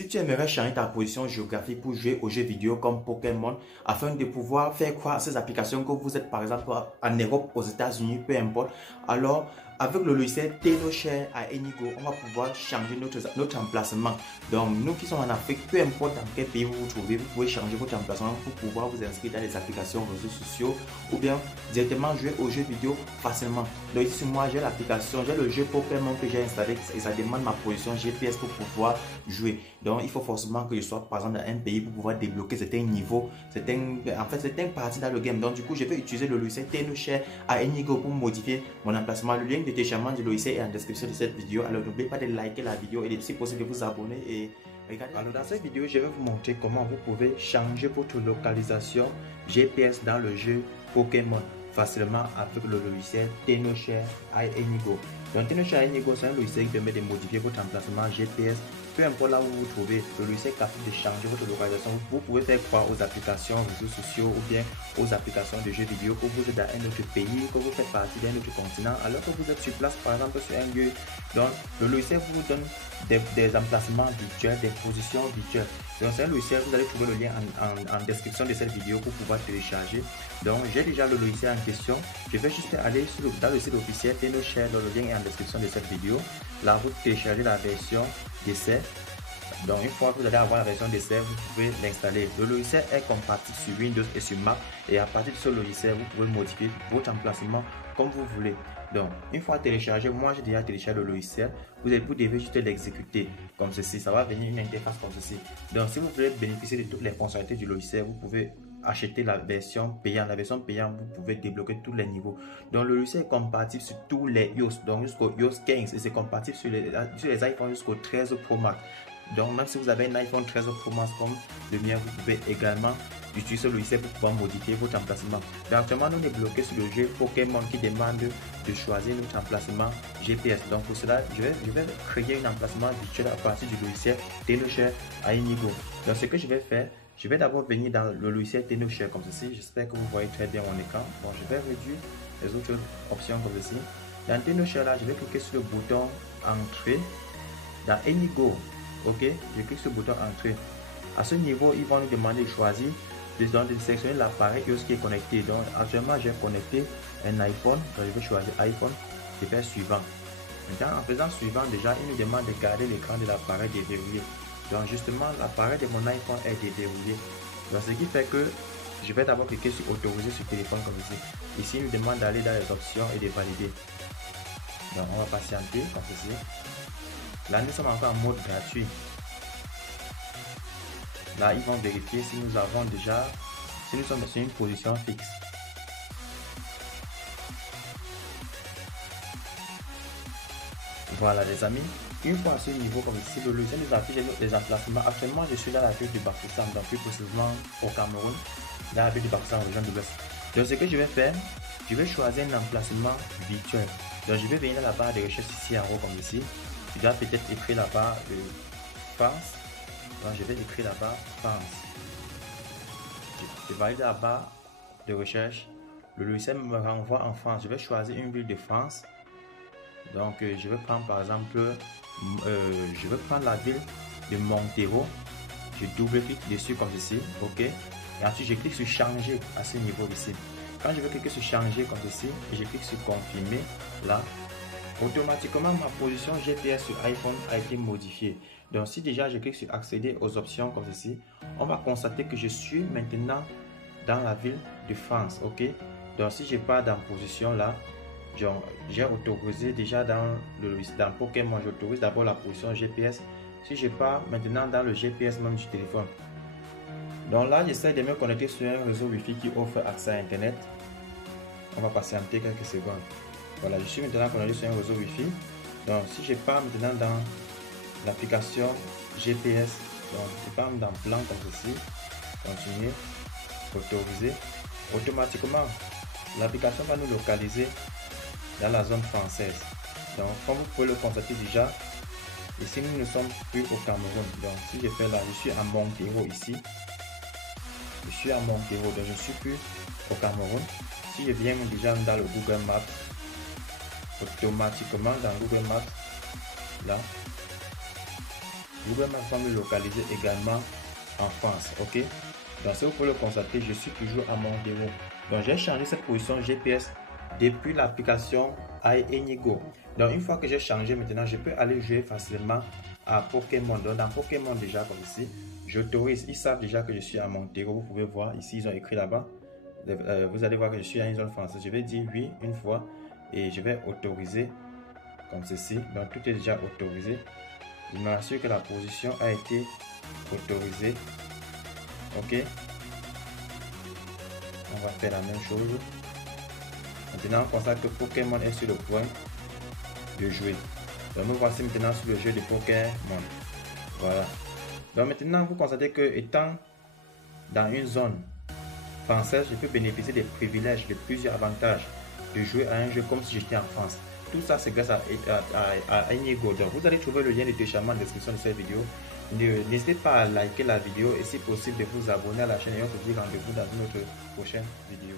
si tu aimerais changer ta position géographique pour jouer aux jeux vidéo comme Pokémon, afin de pouvoir faire croire ces applications que vous êtes par exemple en Europe, aux États-Unis, peu importe, alors avec le logiciel TenoShare à Enigo, on va pouvoir changer notre emplacement. Donc nous qui sommes en Afrique, peu importe dans quel pays vous vous trouvez, vous pouvez changer votre emplacement pour pouvoir vous inscrire dans les applications réseaux sociaux ou bien directement jouer aux jeux vidéo facilement. Donc ici moi j'ai l'application, j'ai le jeu Pokémon que j'ai installé et ça demande ma position GPS pour pouvoir jouer. Donc il faut forcément que je sois par exemple dans un pays pour pouvoir débloquer certains niveaux, certaines parties dans le game. Donc du coup je vais utiliser le logiciel TenoShare à Enigo pour modifier mon emplacement. Le lien de téléchargement du logiciel est en description de cette vidéo. Alors n'oubliez pas de liker la vidéo et si possible de vous abonner et regardez. Alors dans cette vidéo je vais vous montrer comment vous pouvez changer votre localisation GPS dans le jeu Pokémon facilement avec le logiciel TenoShare à Enigo. Donc TenoShare à Enigo, c'est un logiciel qui permet de modifier votre emplacement GPS. Peu importe là où vous vous trouvez, le logiciel est capable de changer votre localisation. Vous pouvez faire croire aux applications, réseaux sociaux ou bien aux applications de jeux vidéo que vous êtes dans un autre pays, que vous faites partie d'un autre continent, alors que vous êtes sur place par exemple sur un lieu. Donc le logiciel vous donne des emplacements virtuels, des positions virtuelles. Donc c'est un logiciel, vous allez trouver le lien en description de cette vidéo pour pouvoir télécharger. Donc j'ai déjà le logiciel en question. Je vais juste aller dans le site officiel TenoShare, le lien est en description de cette vidéo. Là vous téléchargez la version d'essai. Donc une fois que vous allez avoir la version d'essai, vous pouvez l'installer. Le logiciel est compatible sur Windows et sur Mac et à partir de ce logiciel, vous pouvez modifier votre emplacement comme vous voulez. Donc une fois téléchargé, moi j'ai déjà téléchargé le logiciel, vous devez juste l'exécuter comme ceci, ça va venir une interface comme ceci. Donc si vous voulez bénéficier de toutes les fonctionnalités du logiciel, vous pouvez acheter la version payante. La version payante, vous pouvez débloquer tous les niveaux. Donc le logiciel est compatible sur tous les iOS, donc jusqu'au iOS 15 et c'est compatible sur les iPhones jusqu'au 13 Pro Max. Donc même si vous avez un iPhone 13 Pro Max comme le mien, vous pouvez également utiliser ce logiciel pour pouvoir modifier votre emplacement. Donc actuellement nous sommes bloqués sur le jeu Pokémon qui demande de choisir notre emplacement GPS. Donc pour cela, je vais créer un emplacement virtuel à partir du logiciel TenoShare à Enigo. Donc ce que je vais faire, je vais d'abord venir dans le logiciel TenoShare comme ceci. J'espère que vous voyez très bien mon écran. Bon, je vais réduire les autres options comme ceci. Dans TenoShare là, je vais cliquer sur le bouton Entrée. Dans Enigo, ok, je clique sur le bouton Entrée. À ce niveau, ils vont nous demander de choisir, de sélectionner l'appareil qui est connecté. Donc actuellement, j'ai connecté un iPhone. Donc je vais choisir iPhone. Je vais faire suivant. Maintenant, en faisant suivant, déjà, il nous demande de garder l'écran de l'appareil déverrouillé. Donc justement, l'appareil de mon iPhone est déverrouillé. Donc ce qui fait que je vais d'abord cliquer sur autoriser sur téléphone comme ici. Ici, il nous demande d'aller dans les options et de valider. Donc on va patienter comme ceci. Là, nous sommes encore en mode gratuit. Là, ils vont vérifier si nous avons déjà, si nous sommes sur une position fixe. Voilà les amis, une fois à ce niveau comme ici, le logiciel nous affiche les emplacements. Actuellement, je suis dans la ville de Bafoussam, donc plus précisément au Cameroun, dans la ville de Bafoussam, en région de l'Ouest. Donc ce que je vais faire, je vais choisir un emplacement virtuel. Donc je vais venir dans la barre de recherche ici en haut comme ici. Je dois peut-être écrire la barre de France. Donc je vais écrire la barre France. Je valide la barre de recherche. Le logiciel me renvoie en France. Je vais choisir une ville de France. Donc je vais prendre par exemple, je vais prendre la ville de Montero. Je double-clique dessus comme ceci, ok. Et ensuite je clique sur changer à ce niveau ici. Quand je vais cliquer sur changer comme ceci, et je clique sur confirmer, là, automatiquement ma position GPS sur iPhone a été modifiée. Donc si déjà je clique sur accéder aux options comme ceci, on va constater que je suis maintenant dans la ville de France, ok. Donc si je pars dans position là, j'ai autorisé déjà dans Pokémon, j'autorise d'abord la position GPS. Si je pars maintenant dans le GPS même du téléphone, donc là j'essaie de me connecter sur un réseau Wi-Fi qui offre accès à Internet. On va patienter quelques secondes. Voilà, je suis maintenant connecté sur un réseau Wi-Fi. Donc si je pars maintenant dans l'application GPS, donc je pars dans plan comme ceci, continuer, autoriser, automatiquement l'application va nous localiser dans la zone française. Donc comme vous pouvez le constater déjà, ici nous ne sommes plus au Cameroun. Donc si je fais là, je suis à Montero ici. Je suis à Montero, donc je ne suis plus au Cameroun. Si je viens déjà dans le Google Maps, automatiquement dans Google Maps, là, Google Maps va me localiser également en France. Ok, donc si vous pouvez le constater, je suis toujours à Montero. Donc j'ai changé cette position GPS depuis l'application iAnyGo. Donc une fois que j'ai changé, maintenant je peux aller jouer facilement à Pokémon. Donc dans Pokémon déjà comme ici, j'autorise. Ils savent déjà que je suis à Montero. Vous pouvez voir ici, ils ont écrit là-bas. Vous allez voir que je suis à une zone française. Je vais dire oui une fois et je vais autoriser comme ceci. Donc tout est déjà autorisé. Je m'assure que la position a été autorisée. Ok, on va faire la même chose. Maintenant on constate que Pokémon est sur le point de jouer. Donc nous voici maintenant sur le jeu de Pokémon. Voilà. Donc maintenant vous constatez que étant dans une zone française, je peux bénéficier des privilèges, de plusieurs avantages de jouer à un jeu comme si j'étais en France. Tout ça c'est grâce à iAnyGo. Donc vous allez trouver le lien de téléchargement en description de cette vidéo. N'hésitez pas à liker la vidéo et si possible de vous abonner à la chaîne et on se dit rendez-vous dans une autre prochaine vidéo.